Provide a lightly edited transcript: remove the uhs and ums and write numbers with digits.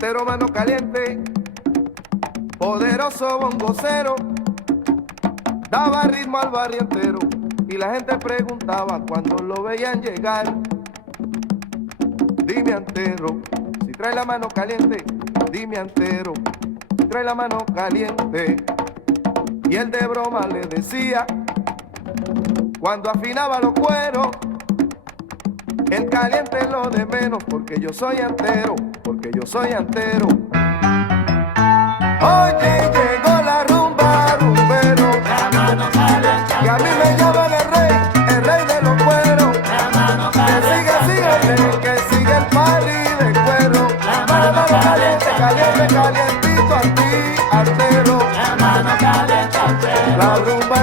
Antero mano caliente, poderoso bongocero, daba ritmo al barrio entero y la gente preguntaba cuando lo veían llegar. Dime Antero, si trae la mano caliente, dime Antero, si trae la mano caliente. Y él de broma le decía, cuando afinaba los cueros, el caliente es lo de menos, porque yo soy Antero, porque yo soy Antero. Oye, llegó la rumba, rumbero, La mano caliente, y a mí me llaman el rey de los cueros. la mano Que caliente, que sigue el party de cuero. La Mano, mano mano caliente, caliente, caliente, calientito a ti, Antero. la mano caliente, La rumba